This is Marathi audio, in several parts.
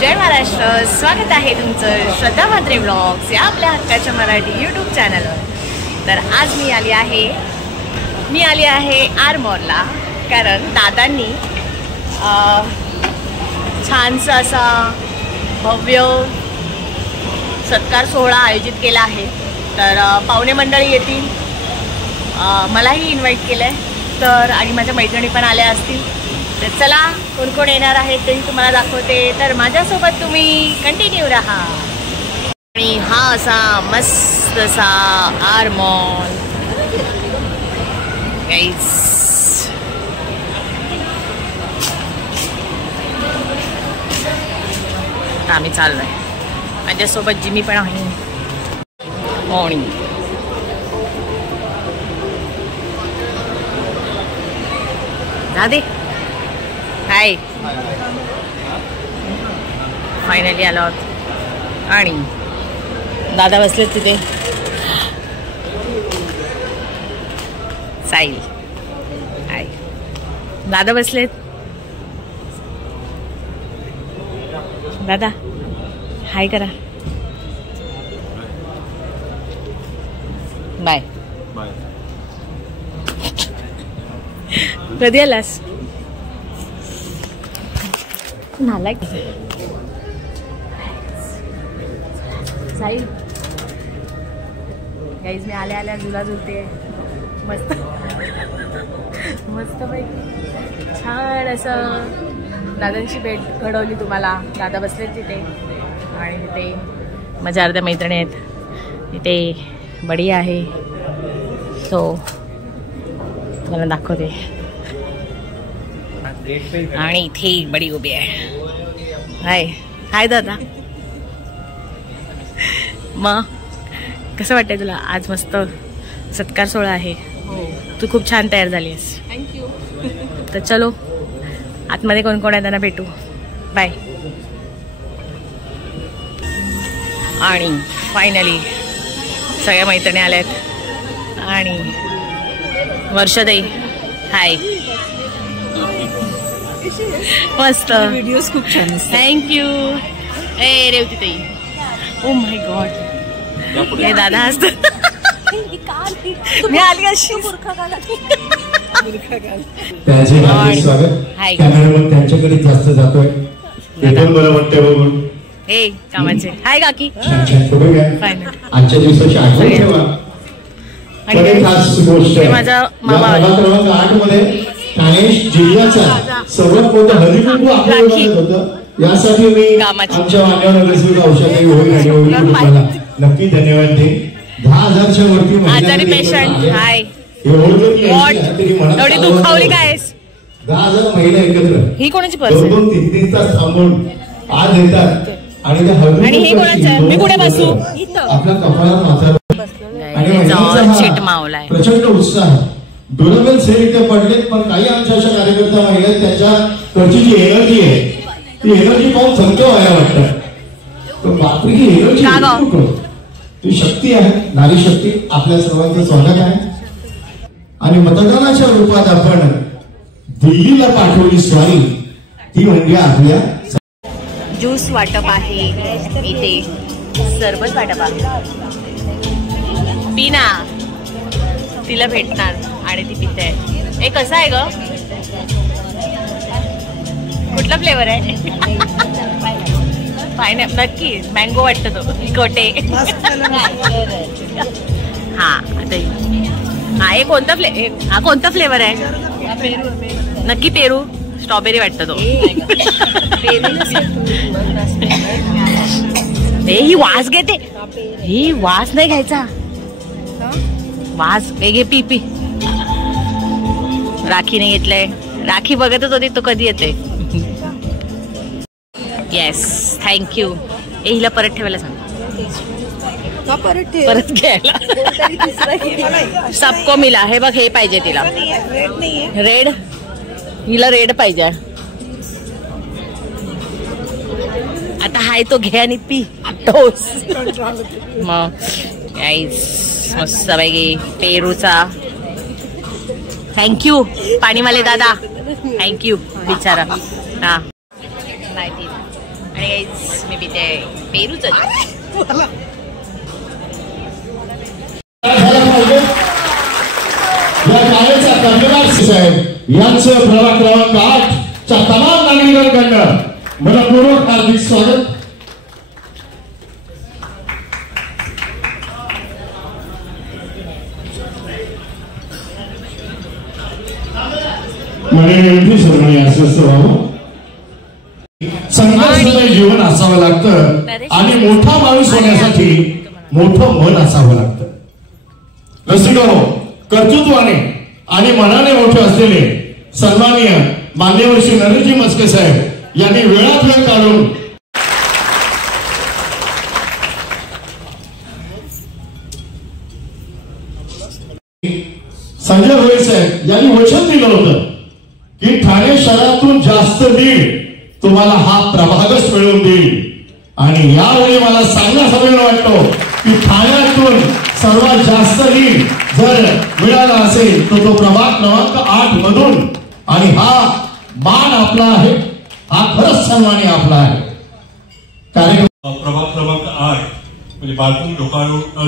जय महाराष्ट्र, स्वागत आहे तुमचं श्रद्धा म्हात्रे व्लॉग्स या आपल्या हक्काच्या मराठी यूट्यूब चॅनलवर। तर आज मी आली आहे आरमोरला, कारण दादांनी छानसा असा भव्य सत्कार सोहळा आयोजित केला आहे। तर पाहुणे मंडळी येतील, मलाही इन्व्हाइट केलं आहे, तर आणि माझ्या मैत्रिणी पण आल्या असतील। तर चला कोण कोण येणार आहेत ते तुम्हाला दाखवते, तर माझ्यासोबत तुम्ही कंटिन्यू राहा। आणि हा असा मस्त असा आरमोर गाइस, आम्ही चाललोय, माझ्यासोबत जिमी पण आहे। मॉर्निंग दादे हाय, फायनली आलो आहोत आणि दादा बसलेत तिथे। साईल हाय, दादा बसलेत। दादा हाय करा, बाय बाय। कधी आलास? नालायक साईल। गाईज मी आल्या झुला झुलते, मस्त मस्त पैकी छान असं दादांची भेट घडवली तुम्हाला। दादा बसले तिथे आणि तिथे माझ्या अर्ध्या मैत्रिणी आहेत, तिथे बडी आहे, सो मला दाखवते। आणि इथे बडी उभी आहे। हाय हाय दादा, मग कसं वाटतंय तुला? आज मस्त सत्कार सोहळा आहे, तू खूप छान तयार झाली आहेस। थँक्यू। तर चलो आतमध्ये कोण कोण आहे त्यांना भेटू, बाय। आणि फायनली सगळ्या मैत्रिणी आल्यात आणि वर्षाताई हाय, मस्त व्हिडिओज खूप छान, थँक्यू। ए रेवती ताई, ओ माय गॉड, हे दादा असतात। मी आली अशी त्यांच्याकडे जास्त जातोय, मला वाटतंय बघून। हे कामाचे हाय काकी, आजच्या दिवसाची आठवण ठेवा। आणि खास गोष्ट माझा मामा क्रमांक 8 मध्ये ठाणे जिल्ह्याचा सर्वात मोठा हरिकुंकू आपल्याला होतं, यासाठी मी आमच्या मान्यवर नगरसेवक औषधी होईल नक्की धन्यवाद दे। 10,000च्या वरती आजारी पेशंट हाय, एवढी दुखावली काय? 10,000 महिला एकत्र ही कोणाची पर्स? 2-3 तास थांबून आज येतात आणि हे कोणाचं आहे? मी कुठे बसू? आपल्या कपाळात माथा चिट मावलाय, प्रचंड उत्साह। दुर्बल सेल इथे पडलेत, पण काही आमच्या अशा कार्यकर्ता महिला त्यांच्याकडची जी एनर्जी आहे ती एनर्जी पाहून थंक व्हायला वाटतं। बापरे, ही एनर्जी ती शक्ती आहे, नारी शक्ती। आपल्या सर्वांचं स्वागत आहे आणि मतदानाच्या रूपात आपण दिल्लीला पाठवली स्वारी, ती म्हणजे आपल्या ज्यूस वाटप आहे इथे, सरबत वाटप आहे। पीना तिला भेटणार आणि ती पिते। हे कसं आहे ग? कुठला फ्लेवर आहे? पायनॅपल, नक्की मँगो वाटतं तो, कोटे। हा आता हे कोणता हा कोणता फ्लेवर आहे? नक्की पेरू, स्ट्रॉबेरी वाटतं तो। ही वास घेते, ही वास नाही घ्यायचा, वास वेगळे। P P. राखी नाही घेतलंय, राखी बघतच होती तो कधी येते। Yes thank you. हिला परत ठेवायला सांग, परत घ्यायला। सबको मिला, हे बघ हे पाहिजे तिला, रेड, हिला रेड पाहिजे। आता हाय तो घे आणि पी टोस। मग मस्त पैकी पेरूचा थँक्यू पाणीवाले दादा, थँक्यू बिचारा। हा आणि गाईज मी पिते पेरूच यांचं प्रभाग क्रमांक 8 च्या तमाम नागरिकांकडनं मनपूर्वक हार्दिक स्वागत. संघर्षमय जीवन असावं लागतं आणि मोठा माणूस होण्यासाठी मोठं मन असावं लागतं. रसिकांनो, कर्तृत्वाने आणि मनाने मोठे असलेले सन्माननीय मान्यवर श्री नरेशजी मस्के साहेब यांनी वेळात वेळ काढून संजय भोईर साहेब यांनी वचन दिलं होतं की ठाणे शहरातून जास्त लीड तुम्हाला हा प्रभागच मिळवून देईल. आणि यावेळी मला सांगण्यासाठी वाटतो की ठाण्यातून सर्वात जास्त लीड जर मिळाला असेल तर तो प्रभाग क्रमांक 8 मधून. आणि हा मान आपला आहे, हा खरंच सन्मान आपला आहे. प्रभाग क्रमांक 8 म्हणजे बालपूर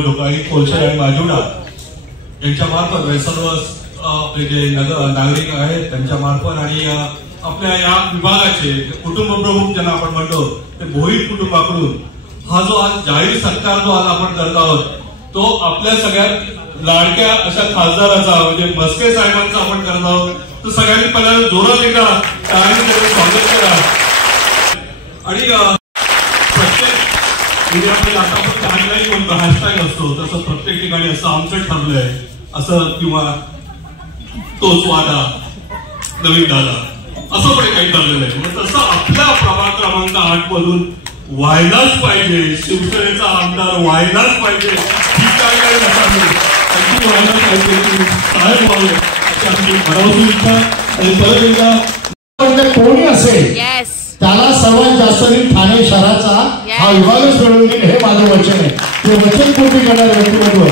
ढोकाळी कोलशे आणि माजुडा यांच्या मार्फत सर्व आपले जे नागरिक आहेत त्यांच्या मार्फत आणि आपल्या या विभागाचे कुटुंब प्रमुख ज्यांना आपण म्हणतो ते भोईर कुटुंबाकडून हा जो आज जाहीर सत्कार जो आज आपण करत आहोत तो आपल्या सगळ्यात लाडक्या अशा खासदाराचा म्हणजे मस्के साहेबांचा आपण करत आहोत. तर सगळ्यांनी पहिल्यांदा जोरात एकदा टाळ्यांनी स्वागत करा. आणि प्रत्येक म्हणजे आता आपण टॅगलाईन म्हणतो हॅशटॅग असतो तसं प्रत्येक ठिकाणी असं आमचं ठरलंय असं किंवा तोच वादा नवीन दादा असं पण काही ठरलेलं आहे. तसं आपल्या प्रभाग क्रमांक 8 मधून व्हायलाच पाहिजे, शिवसेनेचा आमदार व्हायलाच पाहिजे ही काय असावी त्यांची व्हायलाच पाहिजे साहेब व्हावे अशी आमची भरवशी इच्छा. आणि परत एकदा कोणी असेल त्याला सर्वात जास्त ठाणे शहराचा हा विभागच मिळवून देईल हे माझं वचन आहे. ते वचन पूर्ती करणारे व्यक्तिमत्व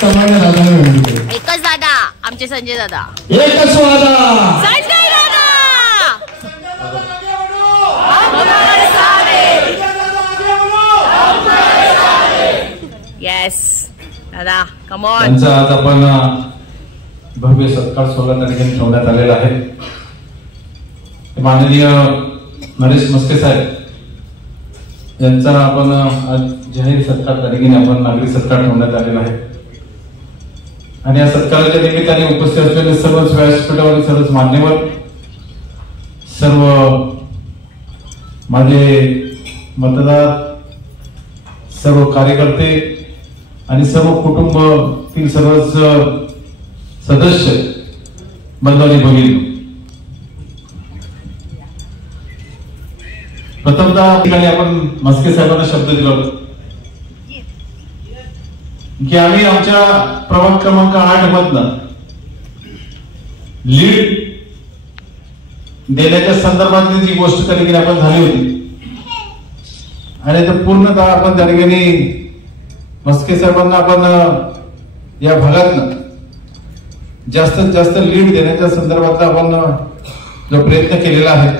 सन्मान्य दादाने विनंती केली. एकच दादा आमचे संजय दादा, एकच वादा संजय दादा. येस दादा कम ऑन. त्यांचा आज आपण भव्य सत्कार 16 तारखेला ठेवण्यात आलेला आहे. माननीय नरेश मस्के साहेब यांचा आपण आज जाहीर सत्कार तारखेने आपण नागरिक सत्कार ठेवण्यात आलेला आहे. आणि या सत्काराच्या निमित्ताने उपस्थित असलेले सर्व व्यासपीठावरील सर्व मान्यवर, सर्व माझे मतदार, सर्व कार्यकर्ते आणि सर्व कुटुंबातील सर्वच सदस्य बंधू भगिनी, प्रथमतः ठिकाणी आपण मस्के साहेबांना शब्द दिला होता की आम्ही आमच्या प्रभाग क्रमांक 8 मधनं लीड देण्याच्या संदर्भातली जी गोष्ट त्या ठिकाणी आपण झाली होती आणि ते पूर्णतः आपण त्या ठिकाणी मस्के साहेबांना आपण या भागातनं जास्तीत जास्त लीड देण्याच्या संदर्भात आपण जो प्रयत्न केलेला आहे,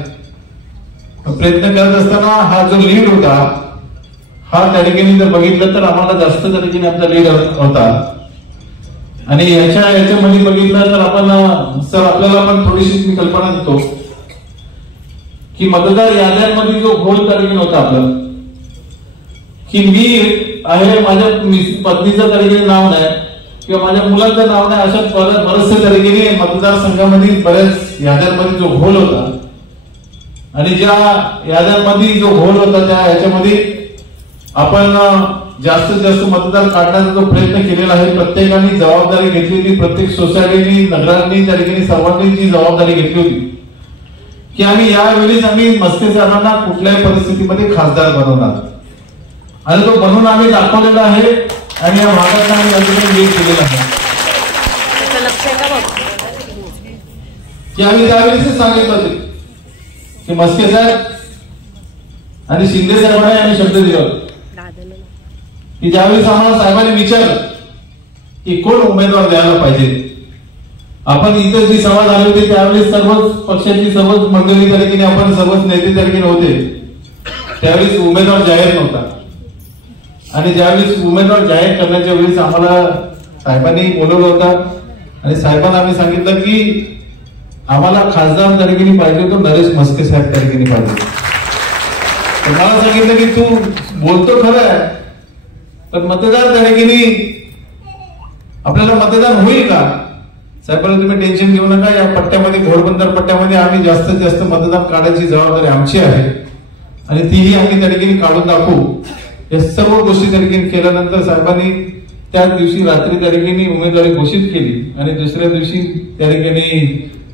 प्रयत्न करत असताना हा जो लीड होता हा त्या ठिकाणी जर बघितलं तर आम्हाला जास्त त्या ठिकाणी आपला लीड होता. आणि याच्यामध्ये बघितलं तर आपण सर आपल्याला पण थोडीशी मी कल्पना देतो की मतदार याद्यांमध्ये जो घोल त्या ठिकाणी होता आपला की मी आहे माझ्या पत्नीचं त्या ठिकाणी नाव नाही किंवा माझ्या मुलाचं नाव नाही, अशा बरेचसे त्या ठिकाणी मतदारसंघामध्ये बऱ्याच याद्यांमध्ये जो घोल होता आणि ज्या याद्यांमध्ये जो घोल होता त्या याच्यामध्ये आपण जास्तीत जास्त मतदार काढण्याचा जो प्रयत्न केलेला आहे. प्रत्येकाने जबाबदारी घेतली होती, प्रत्येक सोसायटीनी नगरांनी त्या ठिकाणी सर्वांनी जी जबाबदारी घेतली होती की आम्ही यावेळेस आम्ही मस्के साहेबांना कुठल्याही परिस्थितीमध्ये खासदार बनवणार आणि तो बनवून आम्ही दाखवलेला आहे आणि या भागात आम्ही लीड केलेला आहे की आम्ही त्यावेळेस सांगितलं होते की मस्के साहेब आणि शिंदे साहेबांना आम्ही शब्द दिला होता की ज्यावेळेस आम्हाला साहेबांनी विचारलं की कोण उमेदवार द्यायला पाहिजे, आपण इथे जी सभा झाली होती त्यावेळेस सर्वच पक्षाची सर्वच मंडळी त्या ठिकाणी आपण सर्वच नेते त्या ठिकाणी होते त्यावेळेस उमेदवार जाहीर नव्हता आणि ज्यावेळेस उमेदवार जाहीर करण्याच्या वेळेस आम्हाला साहेबांनी बोलवलं होतं आणि साहेबांना आम्ही सांगितलं की आम्हाला खासदार तरीकेने पाहिजे होतो नरेश म्हस्के साहेब तरीकेने पाहिजे. मला सांगितलं की तू बोलतो खरं आहे पण मतदार तरीकेने आपल्याला मतदान होईल का? साहेबांना तुम्ही टेन्शन घेऊ नका, या पट्ट्यामध्ये घोडबंदर पट्ट्यामध्ये आम्ही जास्तीत जास्त मतदान काढायची जबाबदारी आमची आहे आणि तीही आम्ही तरीकेने काढून दाखवू. या सर्व गोष्टी तरीकेने केल्यानंतर साहेबांनी त्याच दिवशी रात्री तरीकेने उमेदवारी घोषित केली आणि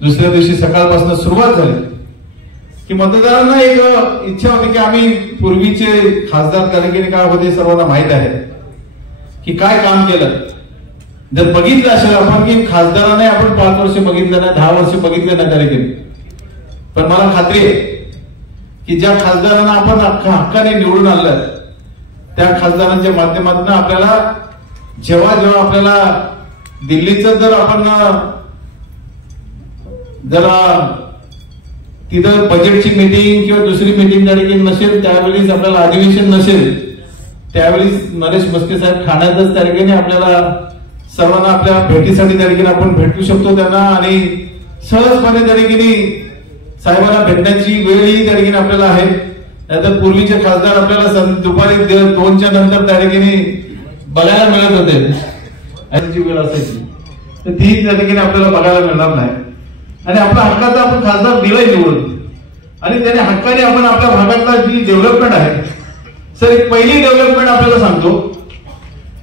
दुसऱ्या दिवशी सकाळपासून सुरुवात झाली की मतदारांना एक इच्छा होती की आम्ही पूर्वीचे खासदार तरीकेने काय होते सर्वांना माहित आहे की काय काम केलं. जर बघितलं असेल आपण की खासदाराने आपण 5 वर्ष बघितलं नाही, 10 वर्ष बघितलं नाही तरीकेने, पण मला खात्री आहे की ज्या खासदारांना आपण हक्काने निवडून आणलं त्या खासदारांच्या माध्यमातून आपल्याला जेव्हा आपल्याला दिल्लीचं जर आपण जरा तिथं बजेटची मीटिंग किंवा दुसरी मीटिंग तरीके नसेल त्यावेळेस आपल्याला अधिवेशन नसेल त्यावेळेस नरेश म्हस्के साहेब ठाण्यातच तरीकेने आपल्याला सर्वांना आपल्या भेटीसाठी तरीकेने आपण भेटू शकतो त्यांना आणि सहजपणे तरीकेने साहेबांना भेटण्याची वेळही तरीकेने आपल्याला आहे. नाहीतर पूर्वीचे खासदार आपल्याला दुपारी 2च्या नंतर तरीकेने बघायला मिळत होते वेळ असायची तर ती तरीकेने आपल्याला बघायला मिळणार नाही आणि आपल्या हक्काचा आपण खासदार दिलाय निवडून आणि त्याने हक्काने आपण आपल्या भागातला जी डेव्हलपमेंट आहे सर एक पहिली डेव्हलपमेंट आपल्याला सांगतो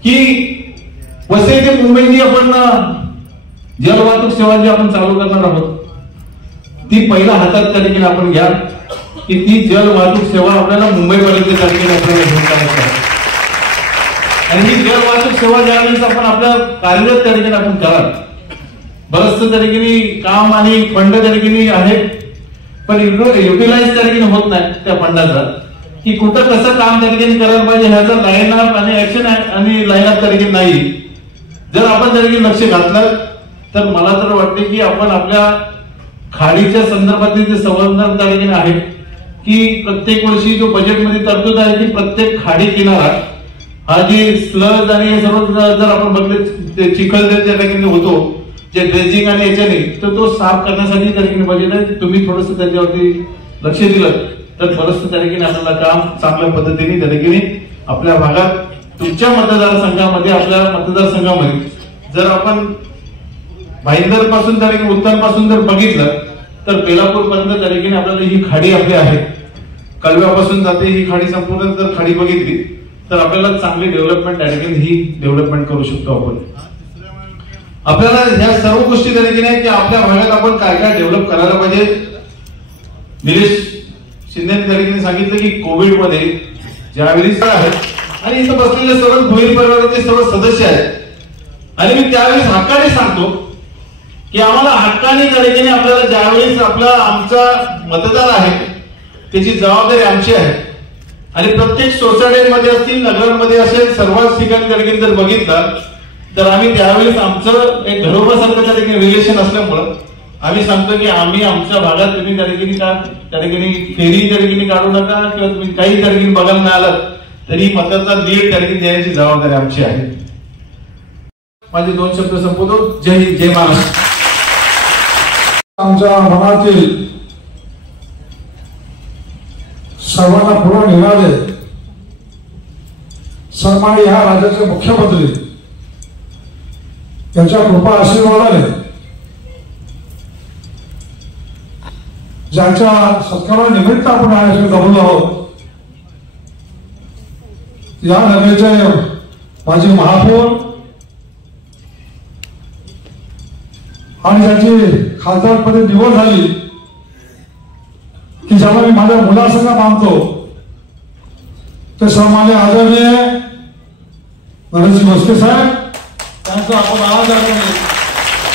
की वसई ते मुंबईची आपण जलवाहतूक सेवा जी आपण चालू करणार आहोत ती पहिल्या हातात तरीकेने आपण घ्या की ती जलवाहतूक सेवा आपल्याला मुंबईपर्यंत तरीकेने आपल्याला घेऊन जायचं आहे आणि ही जलवाहतूक सेवा ज्यावेळेस आपण आपल्या कार्यरत तरीकेने आपण कराल बरंचसं तरीकेने काम आणि फंड तरीकेने आहेत पण युटिलाइज तरीकेने होत नाही त्या फंडाचा की कुठं कसं काम तरीकेने करायला पाहिजे ह्याचा लाईन अप आणि ऍक्शन आणि लाईन अप तरीकेने नाही. जर आपण तरीकेने लक्ष घातलं तर मला तर वाटते की आपण आपल्या खाडीच्या संदर्भातले जे संवर्धन तरीकेने आहे की प्रत्येक वर्षी जो बजेटमध्ये तरतूद आहे की प्रत्येक खाडी किनारा हा जे स्लज आणि हे सर्व जर आपण बघले चिखल ज्या ठिकाणी होतो जे ड्रेजिंग आणि याच्याने तर तो साफ करण्यासाठी तरीकेने बजेट आहे. तुम्ही थोडंसं त्याच्यावरती लक्ष दिलं तर बरंचसं तरीकेने आपल्याला काम चांगल्या पद्धतीने तरीकेने आपल्या भागात तुमच्या मतदारसंघामध्ये आपल्या मतदारसंघामध्ये जर आपण भाईंदर पासून तरीके उत्तर पासून जर बघितलं तर बेलापूर पर्यंत तरीकेने आपल्याला ही खाडी आपली आहे कळव्यापासून जाते ही खाडी संपूर्ण जर खाडी बघितली तर आपल्याला चांगली डेव्हलपमेंट तरीकेने ही डेव्हलपमेंट करू शकतो आपण. आपल्याला ह्या सर्व गोष्टी तरीकेने की आपल्या भागात आपण काय काय डेव्हलप करायला पाहिजे. निलेश शिंदे तरीकेने सांगितलं की कोविड मध्ये ज्यावेळी आहेत आणि इथं बसलेले सर्व भोईर परिवाराचे सर्व सदस्य आहेत आणि मी त्यावेळेस हक्काने सांगतो की आम्हाला हक्काने तरीकेने आपल्याला ज्यावेळेस आपला आमचा मतदार आहे त्याची जबाबदारी आमची आहे आणि प्रत्येक सोसायटीमध्ये असतील नगरांमध्ये असेल सर्वच ठिकाणी तरीकेने जर बघितलं तर आम्ही त्यावेळेस आमचं एक घरोबासारखं तरीकेने रिलेशन असल्यामुळं आम्ही सांगतो की आम्ही आमच्या भागात तुम्ही तरीकेने का तरीकेने फेरी तरीकेने काढू नका किंवा तुम्ही काही तरीकेने बघायला मिळालं तरी मताचा 1.5 तरीकेने देण्याची जबाबदारी आमची आहे. माझे 2 शब्द संपवतो. जय हिंद, जय महाराष्ट्र. आमच्या मनातील सर्वांना पुढे नेणारे सन्माननीय ह्या राज्याचे मुख्यमंत्री यांच्या कृपा आशीर्वादाने ज्यांच्या सत्कारानिमित्त आपण आयोजन जमलो आहोत या नगरीचे माजी महापौर आणि ज्याची खासदारपदी निवड झाली की ज्याला मी माझ्या मुलासंग मानतो ते सन्माननीय आदरणीय नरेश म्हस्के साहेब त्यांचा आपण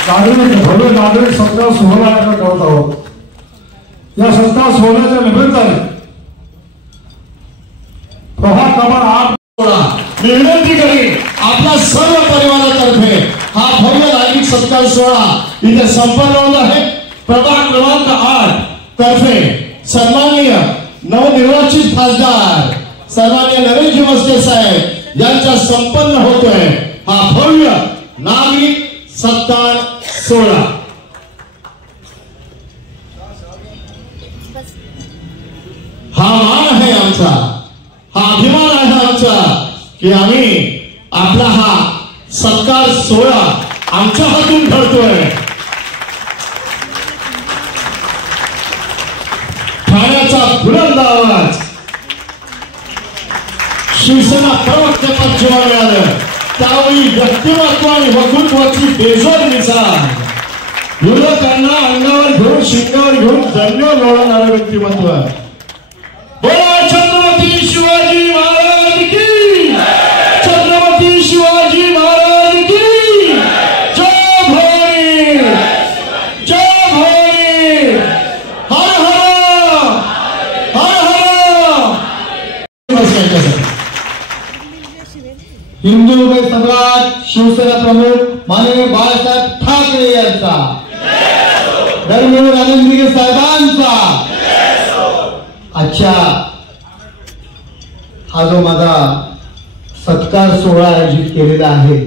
नागरिक भव्य नागरिक सत्कार सोहळा करत आहोत. या सत्कार सोहळ्याच्या निमित्ताने प्रभाग क्रमांक 8 मी विनंती करीन आपल्या सर्व परिवारातर्फे हा भव्य नागरिक सत्कार सोहळा इथे संपन्न होत आहे. प्रभाग क्रमांक 8 तर्फे सन्माननीय नवनिर्वाचित खासदार सन्माननीय नरेंद्र मस्के साहेब यांचा संपन्न होतोय हा भव्य नागरिक सत्कार सोहळा। हा मान आहे आमचा, हा अभिमान आहे आमचा की आम्ही आपला हा सत्कार सोहळा आमच्या हातून ठरतोय। ठाण्याचा बुलंद आवाज शिवसेना प्रवक्तेपद जेव्हा मिळालं त्यावेळी व्यक्तिमत्व आणि वक्तृत्वाची बेजोड मिसाल, युवकांना अंगावर घेऊन शिंगावर घेऊन जन्म लोळणारं व्यक्तिमत्व। बोला छत्रपती शिवाजी महाराज की, छत्रपती शिवाजी महाराज की जय भवानी, जय भवानी, हर हर हर हर। हिंदू हृदय सम्राट शिवसेना प्रमुख माननीय बाळासाहेब ठाकरे यांचा, धर्मवीर आनंदगिरी साहेबांचा अच्छा हा जो माझा सत्कार सोहळा आयोजित केलेला आहे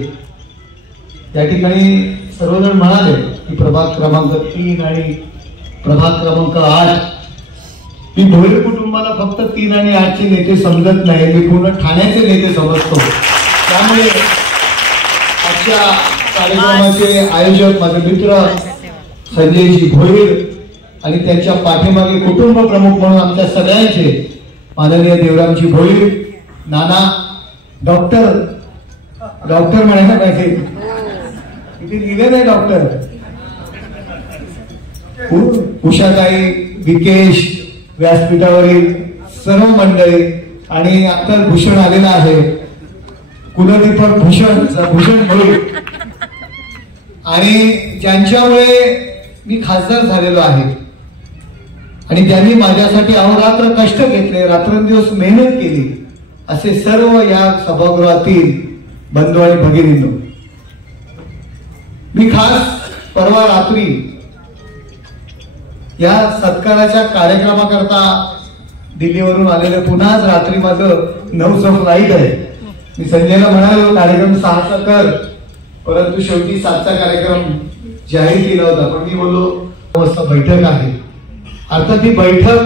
त्या ठिकाणी सर्वजण म्हणाले की प्रभाग क्रमांक 3 आणि प्रभाग क्रमांक 8 मी भोईर कुटुंबाला फक्त 3 आणि 8 चे नेते समजत नाही, मी पूर्ण ठाण्याचे नेते समजतो। त्यामुळे आजच्या कार्यक्रमाचे आयोजक माझे मित्र संजयजी भोईर आणि त्यांच्या पाठीमागे कुटुंब प्रमुख म्हणून आमच्या सगळ्यांचे माननीय देवरामजी भोईर, नाना, डॉक्टर म्हणायला पाहिजे, इथे लिहिले नाही डॉक्टर, उषाताई, विकेश, व्यासपीठावरील सर्व मंडळी आणि आता भूषण आलेला आहे कुलदीपक भूषण भोईर आणि ज्यांच्यामुळे मी खासदार झालेलो आहे आणि त्यांनी माझ्यासाठी अहोरात्र कष्ट घेतले, रात्रंदिवस मेहनत केली असे सर्व या सभागृहातील बंधू आणि भगिनींनो, मी खास परवा रात्री या सत्काराच्या कार्यक्रमाकरता दिल्लीवरून आलेले, पुन्हा आज रात्री माझं 9चं फ्लाईट आहे। मी संजयला म्हणालो कार्यक्रम 6चा कर, परंतु शेवटी 7चा कार्यक्रम जाहीर केला होता, पण मी बोललो वाजता बैठक आहे। अर्थात ही बैठक,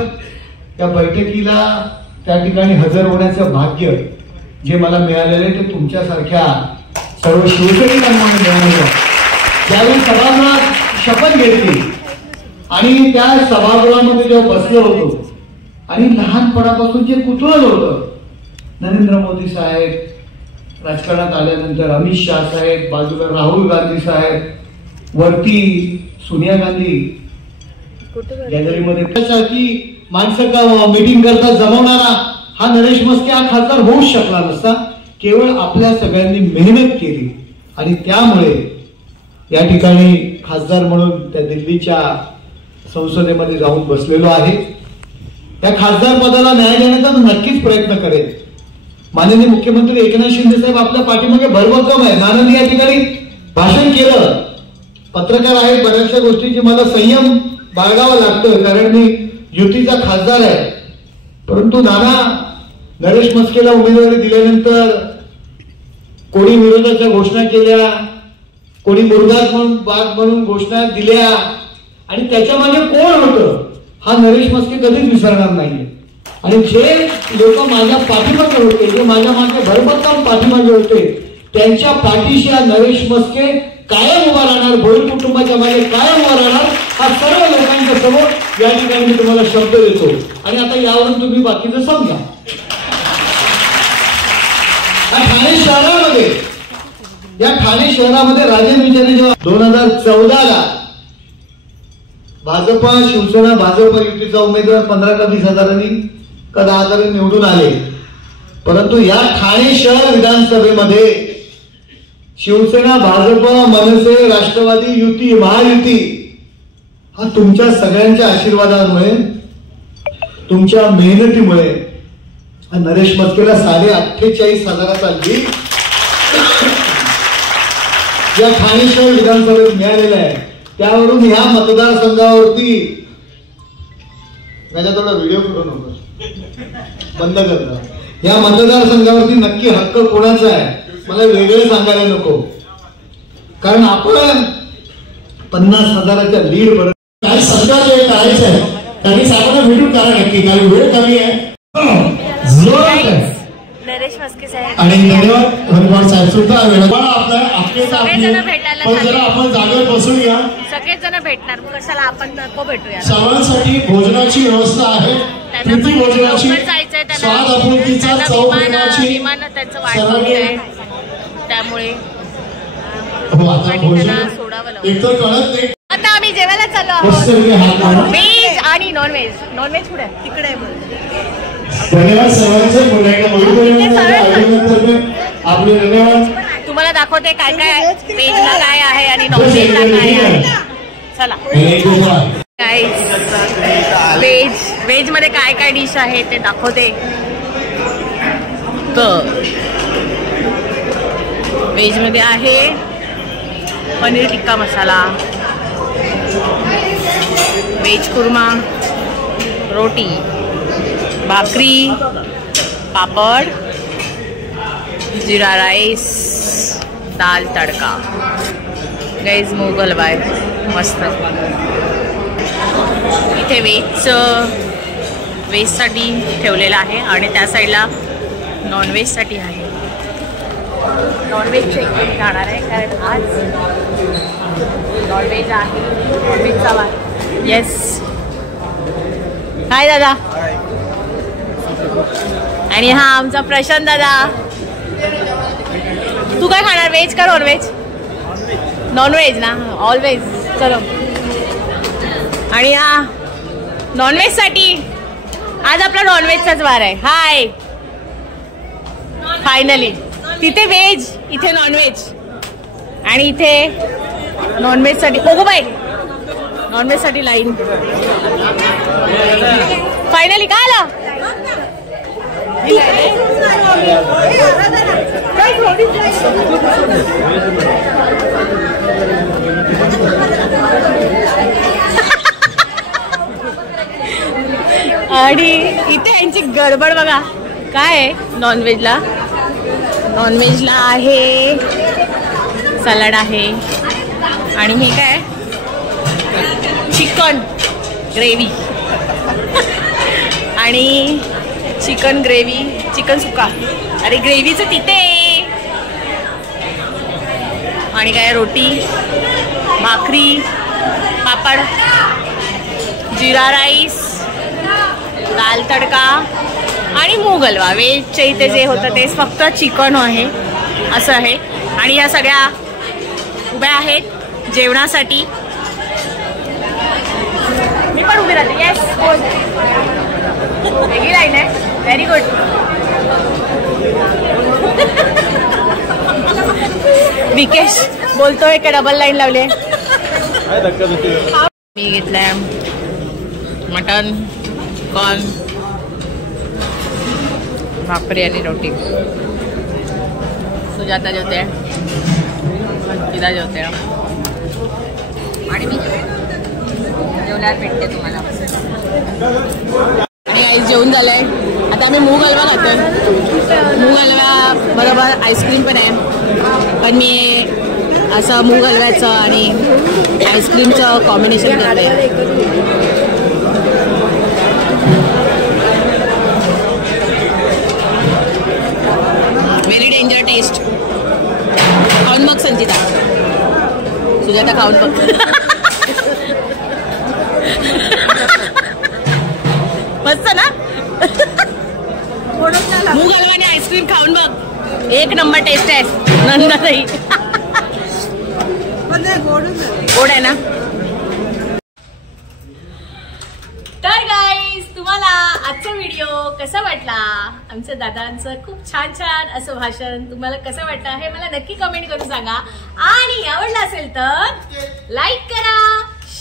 त्या बैठकीला त्या ठिकाणी हजर होण्याचं भाग्य जे मला मिळालेले ते तुमच्यासारख्या सर्व शिवसैनिकांना मिळालेलं। त्यावेळी सभागृहात शपथ घेतली आणि त्या सभागृहामध्ये जेव्हा बसलो होतो आणि लहानपणापासून जे कुतूहल होतं, नरेंद्र मोदी साहेब राजकारणात आल्यानंतर, अमित शाह साहेब बाजूला, राहुल गांधी साहेब वरती, सोनिया गांधी गॅलरीमध्ये, त्यासाठी माणसं का मीटिंग करता जमवणारा हा नरेश मस्के हा खासदार होऊच शकला नसता। केवळ आपल्या सगळ्यांनी मेहनत केली आणि त्यामुळे या ठिकाणी खासदार म्हणून त्या दिल्लीच्या संसदेमध्ये जाऊन बसलेलो आहे। त्या खासदार पदाला न्याय देण्याचा नक्कीच प्रयत्न करेल। माननीय मुख्यमंत्री एकनाथ शिंदे साहेब आपल्या पाठीमागे भरभक्कम आहे। नानांनी या ठिकाणी भाषण केलं, पत्रकार आहेत, बऱ्याचशा गोष्टींची मला संयम बाळगावा लागतोय कारण मी युतीचा खासदार आहे, परंतु नाना नरेश मस्केला उमेदवारी दिल्यानंतर कोणी विरोधाच्या घोषणा केल्या, कोणी मुर्दाबाद म्हणून घोषणा दिल्या आणि त्याच्या मागे कोण होतं हा नरेश मस्के कधीच विसरणार नाहीये। आणि जे लोक माझ्या पाठीमागे होते, जे माझ्या मागे भरभक्कम पाठीमागे होते, त्यांच्या पाठीशी हा नरेश मस्के कायम उभा राहणार, भोईर कुटुंबाच्या मागे कायम उभा राहणार हा सर्व लोकांच्या समोर या ठिकाणी मी तुम्हाला शब्द देतो। आणि आता यावरून तुम्ही बाकीचं समजा। ठाणे शहरामध्ये, या ठाणे शहरामध्ये राजेंद्र विचारे जेव्हा 2014ला भाजपा शिवसेना भाजप युतीचा उमेदवार 15 का 20 हजारांनी का 10 हजारांनी निवडून आले, परंतु या ठाणे शहर विधानसभेमध्ये शिवसेना भाजप मनसे राष्ट्रवादी युती महायुती हा तुमच्या सगळ्यांच्या आशीर्वादामुळे, तुमच्या मेहनतीमुळे हा नरेश मस्केला 48,500 लीड या ठाणे शहर विधानसभेत मिळालेला आहे। त्यावरून ह्या मतदारसंघावरती माझ्या थोडा व्हिडिओ करू नको, बंद करता. या मतदारसंघावरती नक्की हक्क कोणाचा आहे मला वेगळं सांगायला नको, कारण आपण 50,000च्या लीड बरोबर काय सरकार जे करायचं आहे त्यांनी साहेबांना भेटून करा नक्की, कारण वेळ कमी आहे. नरेश मस्के साहेब आणि धन्यवाद हनुमान साहेब सुद्धा आपल्या भेटायला पण जरा आपण जागेवर बसूया. सगळेच जण भेटणार, कशाला आपण नको भेटूया. सर्वांसाठी भोजनाची व्यवस्था आहे, प्रीती भोजनाची, स्वाद आपुलकीचा, चव प्रेमाची, त्यांचं वाढवलंय त्यामुळे हो. आता भोजन एकतर कळत नाही. आता आम्ही जेवायला चाललो आहोत. व्हेज आणि नॉनव्हेज. नॉनव्हेज कुठे तिकडे. धन्यवाद सर्वांचे. आपले धन्यवाद. तुम्हाला दाखवते काय काय व्हेजला काय आहे आणि नॉनव्हेजला काय आहे. चला व्हेज मध्ये काय काय डिश आहे ते दाखवते. व्हेज मध्ये आहे पनीर टिक्का मसाला, व्हेज कुर्मा, रोटी, भाकरी, पापड, जीरा राईस, दाल तडका, गाईज मूग हलवा आहे मस्त. इथे व्हेजसाठी ठेवलेलं आहे आणि त्या साईडला नॉनव्हेजसाठी आहे. नॉनव्हेजचे एक जाणार आहे कारण आज नॉनव्हेज आहे. नॉनव्हेजचा वार. येस. हाय दादा. आणि हा आमचा प्रशांत दादा. तू काय खाणार, व्हेज का नॉनव्हेज? नॉनव्हेज ना, ऑलवेज. चलो. आणि हा नॉनव्हेजसाठी आज आपला नॉनव्हेजचाच वार आहे. हाय. फायनली तिथे व्हेज, इथे नॉनव्हेज आणि इथे नॉनव्हेजसाठी. हो बाई, नॉनव्हेजसाठी लाईन. फायनली काय आला? आणि इथे यांची गडबड बघा काय आहे. नॉनव्हेजला आहे सलाड आहे आणि हे काय चिकन ग्रेव्ही आणि चिकन ग्रेव्ही, चिकन सुका. अरे ग्रेव्हीचं तिथे. आणि काय रोटी, भाकरी, पापड, जीरा राईस, दाल तडका आणि मूग हलवा. व्हेजच्या इथे जे होतं ते फक्त चिकन आहे असं आहे. आणि या सगळ्या उभ्या आहेत जेवणासाठी. मी पण उभी राहते. येस, वेगळी लाईन आहे. Very good. विकेश बोलतोय का डबल लाईन लावली. मी घेतलंय मटन, चिकन, भाकरी आणि रोटी. सुजाता जेवते, तिला जेवते आणि मी जेवल्यावर भेटते तुम्हाला. आणि आईस जेवून झालंय. आता आम्ही मूग हलवा खातोय. मूग हलवा बरोबर आईस्क्रीम पण आहे, पण मी असं मूग हलव्याचं आणि आईस्क्रीमचं कॉम्बिनेशन करते. Very danger taste. खाऊन मग संचिता. सुजाता खाऊन बघ. मस्त ना. मूग हलवा आणि आईस्क्रीम खाऊन बघ. एक नंबर टेस्ट आहे नंदाताई. गोड आहे ना. तर गाईज तुम्हाला आजचा व्हिडिओ कसा वाटला? आमच्या दादांचं खूप छान छान असं भाषण तुम्हाला कसं वाटलं हे मला नक्की कमेंट करून सांगा. आणि आवडलं असेल तर लाईक करा,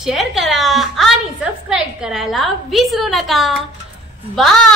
शेअर करा आणि सबस्क्राईब करायला विसरू नका. बाय.